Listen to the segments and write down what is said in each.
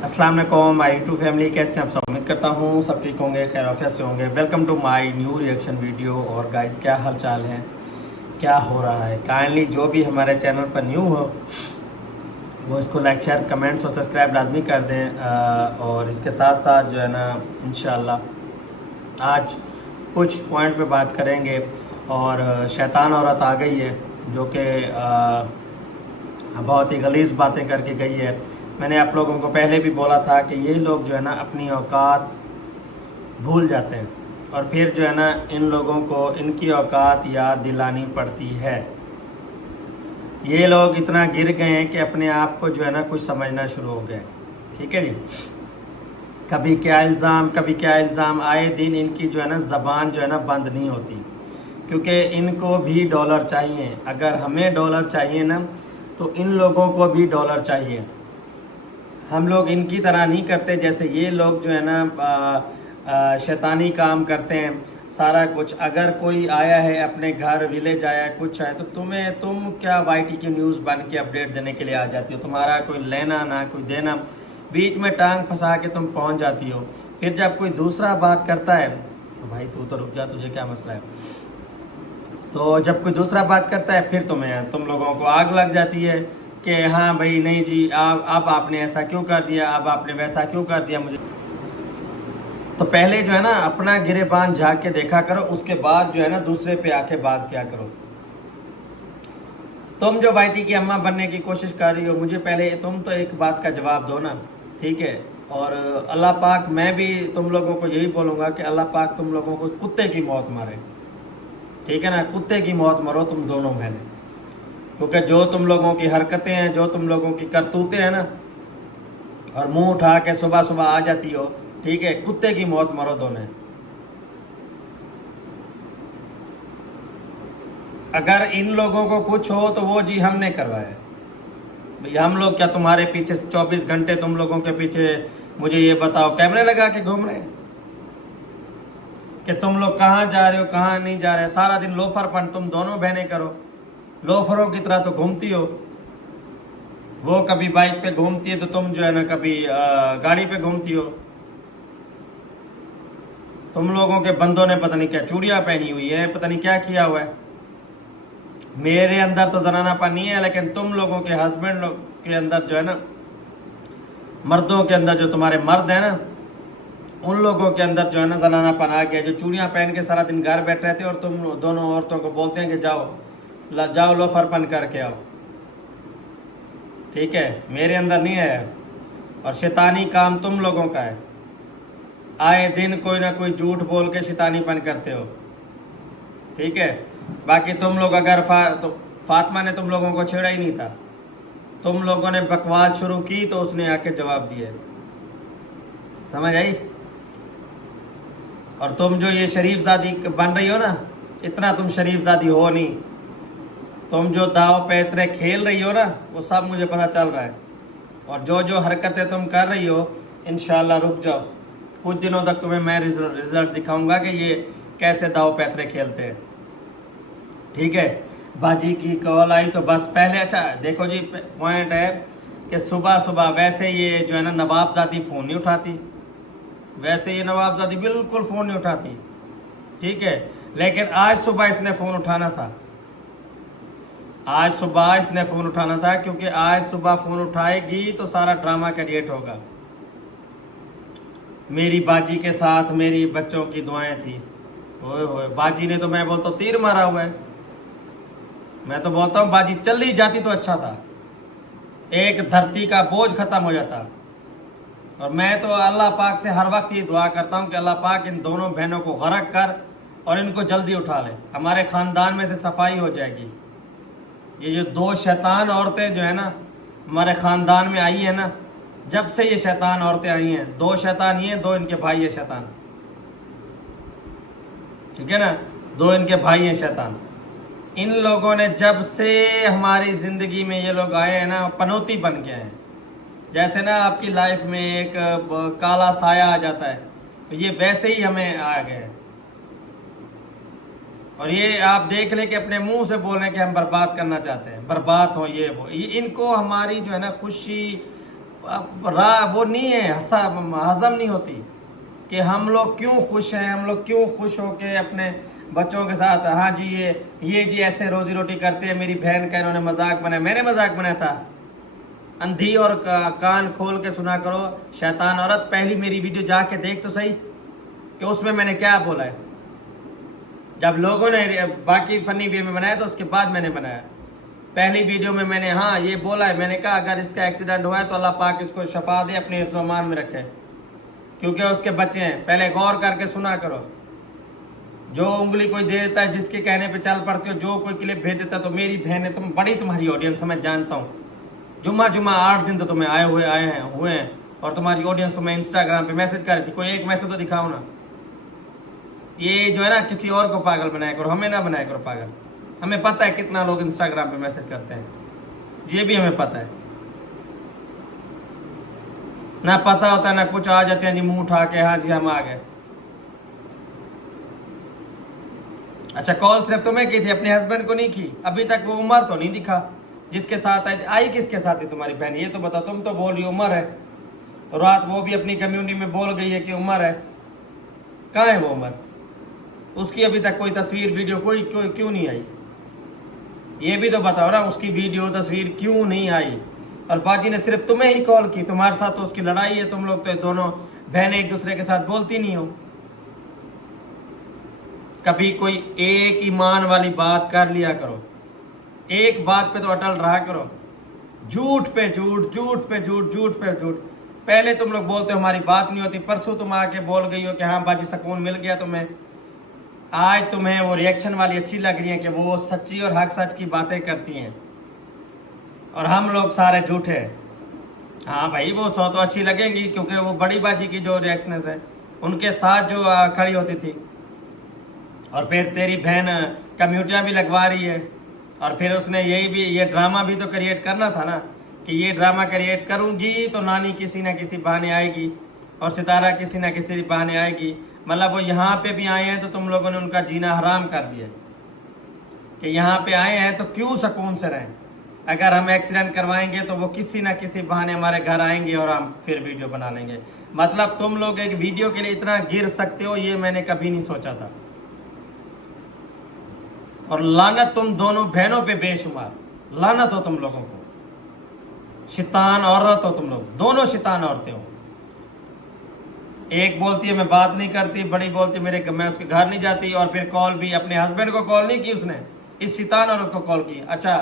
अस्सलाम वालेकुम my YouTube family, कैसे हैं आप सब। उम्मीद करता हूँ सब ठीक होंगे, खैर आफियत से होंगे। Welcome to my new reaction video. और गाइस, क्या हाल चाल है, क्या हो रहा है। काइंडली जो भी हमारे चैनल पर न्यू हो वो इसको लाइक शेयर कमेंट्स और सब्सक्राइब लाजमी कर दें। और इसके साथ साथ जो है ना, इंशाल्लाह आज कुछ पॉइंट पे बात करेंगे। और शैतान औरत आ गई है जो कि बहुत ही गलीज़ बातें करके गई है। मैंने आप लोगों को पहले भी बोला था कि ये लोग जो है ना अपनी औकात भूल जाते हैं और फिर जो है ना इन लोगों को इनकी औकात याद दिलानी पड़ती है। ये लोग इतना गिर गए हैं कि अपने आप को जो है ना कुछ समझना शुरू हो गए। ठीक है जी, कभी क्या इल्ज़ाम आए दिन इनकी जो है ना ज़बान जो है ना बंद नहीं होती, क्योंकि इनको भी डॉलर चाहिए। अगर हमें डॉलर चाहिए ना तो इन लोगों को भी डॉलर चाहिए। हम लोग इनकी तरह नहीं करते जैसे ये लोग जो है ना शैतानी काम करते हैं सारा कुछ। अगर कोई आया है अपने घर, विलेज आया है, कुछ है, तो तुम क्या वाईटी की न्यूज़ बन के अपडेट देने के लिए आ जाती हो। तुम्हारा कोई लेना ना कोई देना, बीच में टांग फंसा के तुम पहुंच जाती हो। फिर जब कोई दूसरा बात करता है तो भाई तू तो रुक जा, तुझे क्या मसला है। तो जब कोई दूसरा बात करता है फिर तुम लोगों को आग लग जाती है कि हाँ भाई नहीं जी, अब आपने ऐसा क्यों कर दिया, अब आपने वैसा क्यों कर दिया। मुझे तो पहले जो है ना अपना गिरेबान झाँक के देखा करो, उसके बाद जो है ना दूसरे पे आके बात किया करो। तुम जो वाईटी की अम्मा बनने की कोशिश कर रही हो, मुझे पहले तुम तो एक बात का जवाब दो ना, ठीक है। और अल्लाह पाक, मैं भी तुम लोगों को यही बोलूँगा कि अल्लाह पाक तुम लोगों को कुत्ते की मौत मारे, ठीक है ना। कुत्ते की मौत मरो तुम दोनों बहनें, क्योंकि जो तुम लोगों की हरकतें हैं, जो तुम लोगों की करतूतें हैं ना, और मुंह उठा के सुबह सुबह आ जाती हो, ठीक है, कुत्ते की मौत मरो दोनों। अगर इन लोगों को कुछ हो तो वो जी हमने करवाया। भाई हम लोग क्या तुम्हारे पीछे 24 घंटे तुम लोगों के पीछे, मुझे ये बताओ, कैमरे लगा के घूम रहे हैं कि तुम लोग कहाँ जा रहे हो कहाँ नहीं जा रहे। सारा दिन लोफरपन तुम दोनों बहनें करो, लोफरों की तरह तो घूमती हो। वो कभी बाइक पे घूमती है तो तुम जो है ना कभी गाड़ी पे घूमती हो। तुम लोगों के बंदों ने पता नहीं क्या चूड़ियां पहनी हुई है, पता नहीं क्या किया हुआ है। मेरे अंदर तो जनानापन नहीं है, लेकिन तुम लोगों के हस्बैंड लोग के अंदर जो है ना, मर्दों के अंदर, जो तुम्हारे मर्द है ना, उन लोगों के अंदर जो है ना जनानापन आ गया, जो चूड़ियां पहन के सारा दिन घर बैठ रहे थे और तुम दोनों औरतों को बोलते हैं कि जाओ लोफरपन करके आओ। ठीक है, मेरे अंदर नहीं है। और शैतानी काम तुम लोगों का है। आए दिन कोई ना कोई झूठ बोल के शैतानीपन करते हो, ठीक है। बाकी तुम लोग अगर तो फातिमा ने तुम लोगों को छेड़ा ही नहीं था। तुम लोगों ने बकवास शुरू की तो उसने आके जवाब दिया, समझ आई। और तुम जो ये शरीफजादी बन रही हो ना, इतना तुम शरीफजादी हो नहीं। तुम जो दाव पैतरे खेल रही हो ना, वो सब मुझे पता चल रहा है। और जो जो हरकतें तुम कर रही हो, इंशाल्लाह रुक जाओ, कुछ दिनों तक तुम्हें मैं रिजल्ट दिखाऊंगा कि ये कैसे दाव पैतरे खेलते हैं, ठीक है। बाजी की कॉल आई तो बस पहले, अच्छा देखो जी, पॉइंट है कि सुबह सुबह वैसे ये जो है ना नवाबजादी फ़ोन नहीं उठाती, वैसे ये नवाबजादी बिल्कुल फ़ोन नहीं उठाती, ठीक है। लेकिन आज सुबह इसने फ़ोन उठाना था, आज सुबह इसने फ़ोन उठाना था, क्योंकि आज सुबह फ़ोन उठाएगी तो सारा ड्रामा क्रिएट होगा। मेरी बाजी के साथ मेरी बच्चों की दुआएं थी। ओए होए, बाजी ने तो मैं बोलता हूँ तीर मारा हुआ है। मैं तो बोलता हूँ बाजी चली जाती तो अच्छा था, एक धरती का बोझ खत्म हो जाता। और मैं तो अल्लाह पाक से हर वक्त ये दुआ करता हूँ कि अल्लाह पाक इन दोनों बहनों को गरक कर और इनको जल्दी उठा ले। हमारे ख़ानदान में से सफाई हो जाएगी। ये जो दो शैतान औरतें जो है ना हमारे ख़ानदान में आई है ना, जब से ये शैतान औरतें आई हैं, दो शैतान ये, दो इनके भाई है शैतान, ठीक है ना, दो इनके भाई हैं शैतान। इन लोगों ने जब से हमारी ज़िंदगी में ये लोग आए हैं ना, पनौती बन के हैं। जैसे ना आपकी लाइफ में एक काला साया आ जाता है, तो ये वैसे ही हमें आ गए। और ये आप देख लें कि अपने मुंह से बोलें कि हम बर्बाद करना चाहते हैं, बर्बाद हो ये वो। ये इनको हमारी जो है ना खुशी वो नहीं है, हजम नहीं होती कि हम लोग क्यों खुश हैं, हम लोग क्यों खुश होके अपने बच्चों के साथ, हाँ जी ये जी ऐसे रोजी रोटी करते हैं। मेरी बहन का इन्होंने मजाक बनाया, मैंने मजाक बनाया था? अंधी और कान खोल के सुना करो शैतान औरत। पहली मेरी वीडियो जाके देख तो सही कि उसमें मैंने क्या बोला है। जब लोगों ने बाकी फनी वे में बनाया तो उसके बाद मैंने बनाया। पहली वीडियो में मैंने हाँ ये बोला है, मैंने कहा अगर इसका एक्सीडेंट हुआ है तो अल्लाह पाक इसको शफा दे, अपने हिफ्ज़-ओ-अमान में रखे, क्योंकि उसके बच्चे हैं। पहले गौर करके सुना करो। जो उंगली कोई दे देता है, जिसके कहने पे चल पड़ते हो, जो कोई क्लिप भेज देता है, तो मेरी बहन है, तुम बड़ी तुम्हारी ऑडियंस मैं जानता हूँ। जुम्मा 8 दिन तो तुम्हें आए हुए हैं और तुम्हारी ऑडियंस तुम्हें इंस्टाग्राम पे मैसेज कर रही थी। कोई एक मैसेज तो दिखाओ ना। ये जो है ना, किसी और को पागल बनाया करो, हमें ना बनाया करो पागल। हमें पता है कितना लोग इंस्टाग्राम पे मैसेज करते हैं, ये भी हमें पता है। ना पता होता है ना कुछ, आ जाते हैं जी मुंह उठा के, हाँ जी हम आ गए। अच्छा, कॉल सिर्फ तुम्हें की थी, अपने हस्बैंड को नहीं की? अभी तक वो उमर तो नहीं दिखा जिसके साथ आई किसके साथ है तुम्हारी बहन? ये तो बताओ। तुम तो बोल रही उमर है, रात वो भी अपनी कम्युनिटी में बोल गई है कि उमर है। कहाँ है वो उमर? उसकी अभी तक कोई तस्वीर वीडियो कोई क्यों नहीं आई? ये भी तो बताओ ना, उसकी वीडियो तस्वीर क्यों नहीं आई? और बाजी ने सिर्फ तुम्हें ही कॉल की, तुम्हारे साथ तो उसकी लड़ाई है। तुम लोग तो दोनों बहनें एक दूसरे के साथ बोलती नहीं हो। कभी कोई एक ईमान वाली बात कर लिया करो, एक बात पे तो अटल रहा करो। झूठ पे झूठ, झूठ पे झूठ, झूठ पे झूठ। पहले तुम लोग बोलते हो हमारी बात नहीं होती, परसों तुम आके बोल गई हो कि हाँ बाजी सुकून मिल गया तुम्हें। आज तुम्हें वो रिएक्शन वाली अच्छी लग रही है कि वो सच्ची और हक सच की बातें करती हैं और हम लोग सारे झूठे। हाँ भाई, वो तो अच्छी लगेंगी क्योंकि वो बड़ी बाजी की जो रिएक्शन है उनके साथ जो खड़ी होती थी। और फिर तेरी बहन कम्यूनिटियाँ भी लगवा रही है, और फिर उसने ये ड्रामा भी तो क्रिएट करना था ना कि ये ड्रामा क्रिएट करूँगी तो नानी किसी ना किसी बहाने आएगी और सितारा किसी ना किसी बहाने आएगी। मतलब वो यहाँ पे भी आए हैं तो तुम लोगों ने उनका जीना हराम कर दिया कि यहाँ पे आए हैं तो क्यों सुकून से रहें। अगर हम एक्सीडेंट करवाएंगे तो वो किसी ना किसी बहाने हमारे घर आएंगे और हम फिर वीडियो बना लेंगे। मतलब तुम लोग एक वीडियो के लिए इतना गिर सकते हो, ये मैंने कभी नहीं सोचा था। और लानत तुम दोनों बहनों पे बेशुमार, लानत हो तुम लोगों को। शैतान औरत हो तुम लोग, दोनों शैतान औरतें हो। एक बोलती है मैं बात नहीं करती, बड़ी बोलती है मैं उसके घर नहीं जाती, और फिर कॉल भी अपने हस्बैंड को कॉल नहीं की उसने, इस शैतान औरत को कॉल की। अच्छा,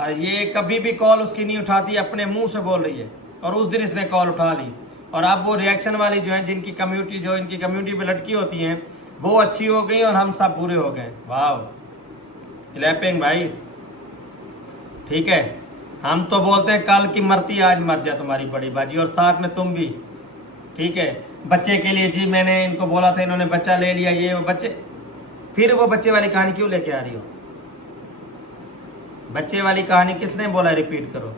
ये कभी भी कॉल उसकी नहीं उठाती, अपने मुंह से बोल रही है, और उस दिन इसने कॉल उठा ली। और अब वो रिएक्शन वाली जो है, जिनकी कम्युनिटी जो इनकी कम्युनिटी पे लटकी होती हैं, वो अच्छी हो गई और हम सब बुरे हो गए। वाह, क्लैपिंग भाई, ठीक है। हम तो बोलते हैं कल की मरती आज मर जाए तुम्हारी बड़ी बाजी, और साथ में तुम भी, ठीक है। बच्चे के लिए जी मैंने इनको बोला था, इन्होंने बच्चा ले लिया, ये वो बच्चे, फिर वो बच्चे वाली कहानी क्यों लेके आ रही हो? बच्चे वाली कहानी किसने बोला रिपीट करो?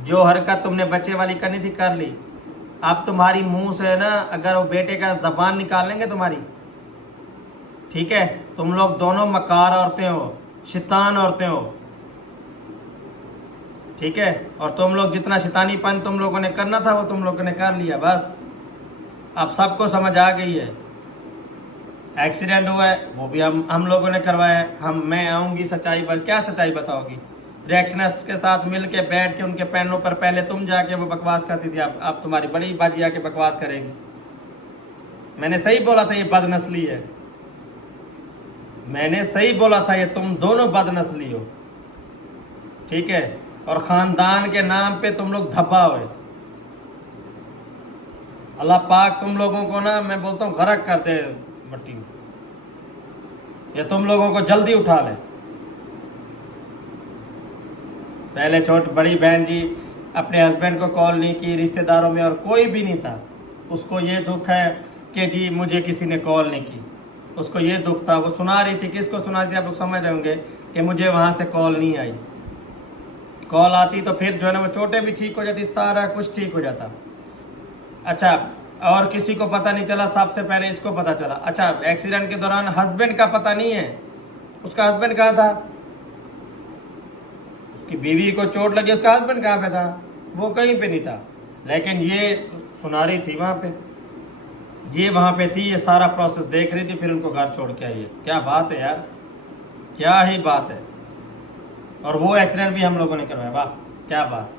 जो हरकत तुमने बच्चे वाली करनी थी कर ली। अब तुम्हारी मुंह से ना अगर वो बेटे का जबान निकाल लेंगे तुम्हारी, ठीक है। तुम लोग दोनों मकार औरतें हो, शैतान औरतें हो, ठीक है। और तुम लोग जितना शैतानीपन तुम लोगों ने करना था वो तुम लोगों ने कर लिया। बस अब सबको समझ आ गई है। एक्सीडेंट हुआ है वो भी हम लोगों ने करवाया। मैं आऊँगी सच्चाई पर, क्या सच्चाई बताओगी? रिएक्शनिस्ट के साथ मिल के बैठ के उनके पैनों पर पहले तुम जाके वो बकवास करती थी, अब तुम्हारी बड़ी बाजी आके बकवास करेगी। मैंने सही बोला था ये बदनस्ली है, मैंने सही बोला था ये तुम दोनों बदनस्ली हो, ठीक है। और ख़ानदान के नाम पे तुम लोग धब्बा हुए। अल्लाह पाक तुम लोगों को ना, मैं बोलता हूँ गरक कर दे मट्टी में, या तुम लोगों को जल्दी उठा ले। पहले छोटी बड़ी बहन जी अपने हस्बैंड को कॉल नहीं की, रिश्तेदारों में और कोई भी नहीं था। उसको ये दुख है कि जी मुझे किसी ने कॉल नहीं की, उसको ये दुख था। वो सुना रही थी, किसको सुना रही थी आप लोग समझ रहे होंगे कि मुझे वहाँ से कॉल नहीं आई। कॉल आती तो फिर जो है ना वो चोटें भी ठीक हो जाती, सारा कुछ ठीक हो जाता। अच्छा, और किसी को पता नहीं चला, सबसे पहले इसको पता चला। अच्छा, एक्सीडेंट के दौरान हस्बैंड का पता नहीं है, उसका हस्बैंड कहाँ था? उसकी बीवी को चोट लगी, उसका हस्बैंड कहाँ पे था? वो कहीं पे नहीं था। लेकिन ये सुनारी थी वहाँ पे, ये वहाँ पे थी, ये सारा प्रोसेस देख रही थी, फिर उनको घर छोड़ के आई है। क्या बात है यार, क्या ही बात है। और वो एक्सीडेंट भी हम लोगों ने करवाया, वाह क्या बात।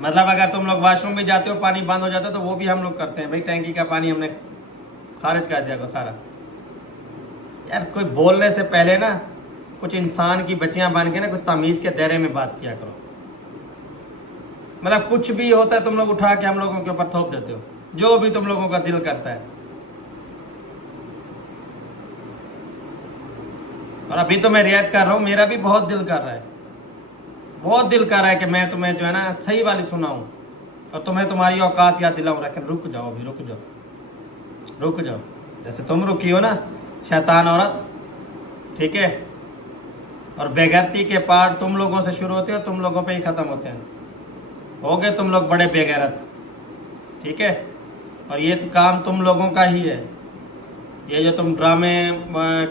मतलब अगर तुम लोग वॉशरूम में जाते हो, पानी बंद हो जाता है, तो वो भी हम लोग करते हैं भाई, टैंकी का पानी हमने खारिज कर दिया को सारा। यार कोई बोलने से पहले ना कुछ इंसान की बच्चियां बन के ना कुछ तमीज के दायरे में बात किया करो। मतलब कुछ भी होता है तुम लोग उठा के हम लोगों के ऊपर थोप देते हो, जो भी तुम लोगों का दिल करता है। और अभी तो मैं रियायत कर रहा हूँ, मेरा भी बहुत दिल कर रहा है, बहुत दिल कर रहा है कि मैं तुम्हें जो है ना सही वाली सुनाऊं और तुम्हें तुम्हारी औकात याद दिलाऊं। लेकिन रुक जाओ, अभी रुक जाओ, रुक जाओ। जैसे तुम रुकी हो ना शैतान औरत, ठीक है। और बेगैरती के पार्ट तुम लोगों से शुरू होते हैं, तुम लोगों पे ही खत्म होते हैं। हो गए तुम लोग बड़े बेगैरत, ठीक है। और ये तो काम तुम लोगों का ही है। ये जो तुम ड्रामे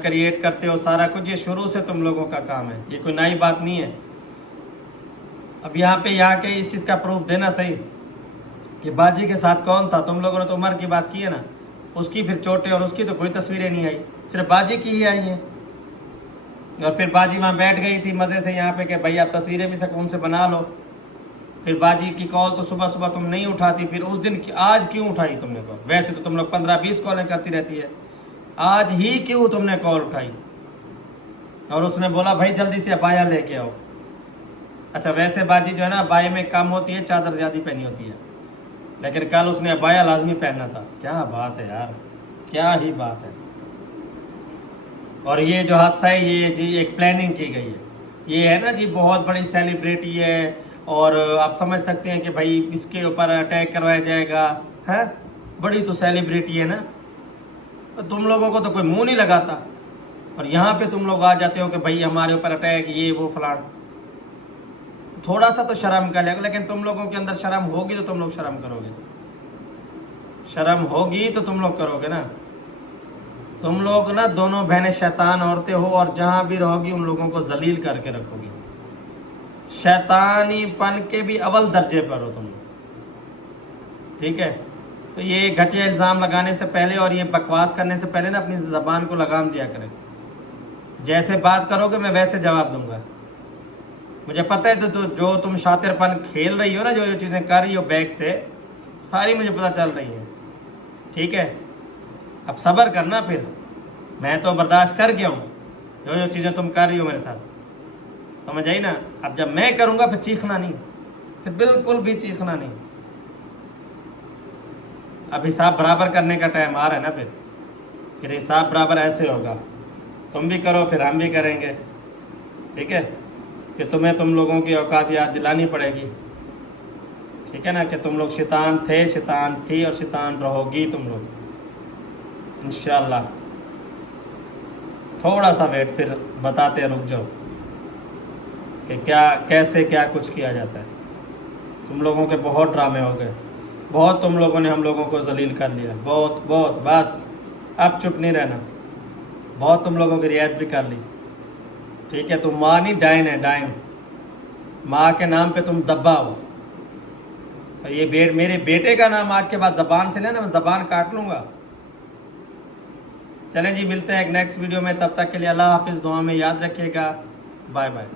क्रिएट करते हो सारा कुछ, ये शुरू से तुम लोगों का काम है, ये कोई नई बात नहीं है। अब यहाँ के इस चीज़ का प्रूफ देना सही कि बाजी के साथ कौन था। तुम लोगों ने तो उमर की बात की है ना, उसकी फिर चोटें, और उसकी तो कोई तस्वीरें नहीं आई, सिर्फ बाजी की ही आई हैं। और फिर बाजी वहाँ बैठ गई थी मज़े से यहाँ पे कि भाई आप तस्वीरें भी सुकून से बना लो। फिर बाजी की कॉल तो सुबह सुबह तुम नहीं उठाती, फिर उस दिन आज क्यों उठाई तुमने कॉल? वैसे तो तुम लोग 15-20 कॉलें करती रहती है, आज ही क्यों तुमने कॉल उठाई? और उसने बोला भाई जल्दी से अबाया लेके आओ। अच्छा वैसे बाजी जो है ना अबाया में कम होती है, चादर ज़्यादा पहनी होती है, लेकिन कल उसने अबाया लाजमी पहनना था। क्या बात है यार, क्या ही बात है। और ये जो हादसा है ये जी एक प्लानिंग की गई है। ये है ना जी बहुत बड़ी सेलिब्रिटी है, और आप समझ सकते हैं कि भाई इसके ऊपर अटैक करवाया जाएगा, है बड़ी तो सेलिब्रिटी है ना। तो तुम लोगों को तो कोई मुंह नहीं लगाता, और यहाँ पे तुम लोग आ जाते हो कि भाई हमारे ऊपर अटैक, ये वो फलान। थोड़ा सा तो शर्म कर लेगा, लेकिन तुम लोगों के अंदर शर्म होगी तो तुम लोग शर्म करोगे, शर्म होगी तो तुम लोग करोगे ना। तुम लोग ना दोनों बहनें शैतान औरतें हो, और जहां भी रहोगी उन लोगों को जलील करके रखोगी। शैतानीपन के भी अव्वल दर्जे पर हो तुम, ठीक है। तो ये घटिया इल्ज़ाम लगाने से पहले और ये बकवास करने से पहले ना अपनी ज़बान को लगाम दिया करें। जैसे बात करोगे मैं वैसे जवाब दूंगा। मुझे पता है तो जो तुम शातिरपन खेल रही हो ना, जो चीज़ें कर रही हो बैक से, सारी मुझे पता चल रही है, ठीक है। अब सब्र करना, फिर मैं तो बर्दाश्त कर गया हूँ जो चीज़ें तुम कर रही हो मेरे साथ, समझ आई ना। अब जब मैं करूँगा फिर चीखना नहीं, फिर बिल्कुल भी चीखना नहीं। अब हिसाब बराबर करने का टाइम आ रहा है ना, फिर हिसाब बराबर ऐसे होगा, तुम भी करो फिर हम भी करेंगे, ठीक है। कि तुम्हें तुम लोगों की औकात याद दिलानी पड़ेगी, ठीक है ना। कि तुम लोग शैतान थे, शैतान थी, और शैतान रहोगी तुम लोग इंशाल्लाह। थोड़ा सा वेट, फिर बताते रुक जाओ कि क्या कैसे क्या कुछ किया जाता है। तुम लोगों के बहुत ड्रामे हो गए, बहुत तुम लोगों ने हम लोगों को जलील कर लिया, बहुत बहुत। बस अब चुप नहीं रहना, बहुत तुम लोगों की रियायत भी कर ली, ठीक है। तुम माँ नहीं डाइन है, डाइन। माँ के नाम पे तुम दब्बा हो। और ये मेरे बेटे का नाम आज के बाद ज़बान से लेना, मैं ज़बान काट लूँगा। चलें जी, मिलते हैं एक नेक्स्ट वीडियो में, तब तक के लिए अल्लाह हाफिज़, दुआ में याद रखिएगा, बाय बाय।